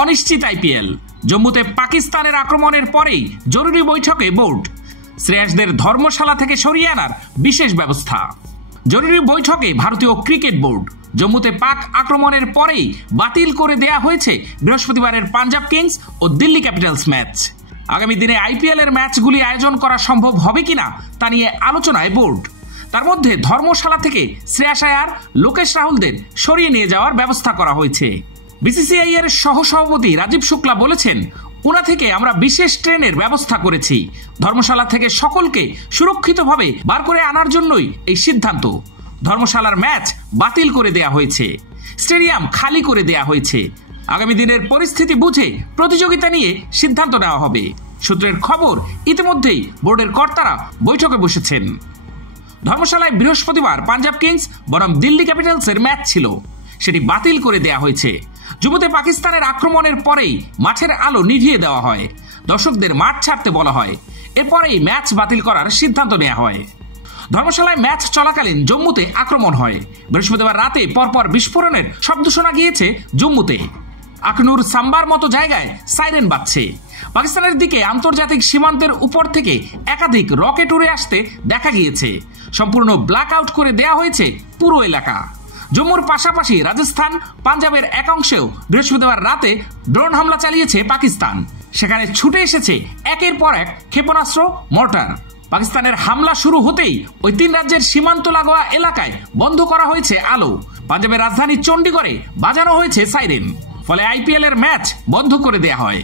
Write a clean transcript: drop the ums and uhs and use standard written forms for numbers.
অনিশ্চিত আইপিএল। জম্মুতে পাকিস্তানের আক্রমণের পরেই জরুরি বৈঠকে বোর্ড। শ্রেয়াসদের ধর্মশালা থেকে সরিয়ে আনার বিশেষ ব্যবস্থা। জরুরি বৈঠকে ভারতীয় ক্রিকেট বোর্ড। জম্মুতে পাক আক্রমণের পরেই বাতিল করে দেয়া হয়েছে বৃহস্পতিবারের পাঞ্জাব কিংস ও দিল্লি ক্যাপিটালস ম্যাচ। আগামী দিনে আইপিএল এর ম্যাচগুলি আয়োজন করা সম্ভব হবে কিনা তা নিয়ে আলোচনায় বোর্ড। তার মধ্যে ধর্মশালা থেকে শ্রেয়াস আয়ার, লোকেশ রাহুলদের সরিয়ে নিয়ে যাওয়ার ব্যবস্থা করা হয়েছে। বিসিসিআই এর সহসভাপতি রাজীব শুক্লা বলেছেন, ওনা থেকে আমরা বিশেষ ট্রেনের ব্যবস্থা করেছি। ধর্মশালা থেকে সকলকে সুরক্ষিতভাবে বার করে আনার জন্যই এই সিদ্ধান্ত। ধর্মশালার ম্যাচ বাতিল করে দেয়া হয়েছে, স্টেডিয়াম খালি করে দেয়া হয়েছে। আগামী দিনের পরিস্থিতি বুঝে প্রতিযোগিতা নিয়ে সিদ্ধান্ত নেওয়া হবে। সূত্রের খবর, ইতিমধ্যেই বোর্ডের কর্তারা বৈঠকে বসেছেন। ধর্মশালায় বৃহস্পতিবার পাঞ্জাব কিংস বনাম দিল্লি ক্যাপিটালসের ম্যাচ ছিল, সেটি বাতিল করে দেয়া হয়েছে। জম্মুতে পাকিস্তানের আক্রমণের পরেই মাঠের আলো নিভিয়ে দেওয়া হয়, দর্শকদের মাঠ ছাড়তে বলা হয়। এরপরেই ম্যাচ বাতিল করার সিদ্ধান্ত নেওয়া হয়। ধর্মশালায় ম্যাচ চলাকালীন জম্মুতে আক্রমণ হয়। বৃহস্পতিবার রাতে পরপর বিস্ফোরণের শব্দ শোনা গিয়েছে জম্মুতে। আখনুর সাম্বার মতো জায়গায় সাইরেন বাজছে। পাকিস্তানের দিকে আন্তর্জাতিক সীমান্তের উপর থেকে একাধিক রকেট উড়ে আসতে দেখা গিয়েছে। সম্পূর্ণ ব্ল্যাক আউট করে দেয়া হয়েছে পুরো এলাকা। জম্মুর পাশাপাশি রাজস্থান, পাঞ্জাবের একাংশেও বৃহস্পতিবার রাতে ড্রোন হামলা চালিয়েছে পাকিস্তান। সেখানে ছুটে এসেছে একের পর এক ক্ষেপণাস্ত্র, মর্টার। পাকিস্তানের হামলা শুরু হতেই ওই তিন রাজ্যের সীমান্ত লাগোয়া এলাকায় বন্ধ করা হয়েছে আলো। পাঞ্জাবের রাজধানী চণ্ডীগড়ে বাজানো হয়েছে সাইরেন। ফলে আইপিএল এর ম্যাচ বন্ধ করে দেয়া হয়।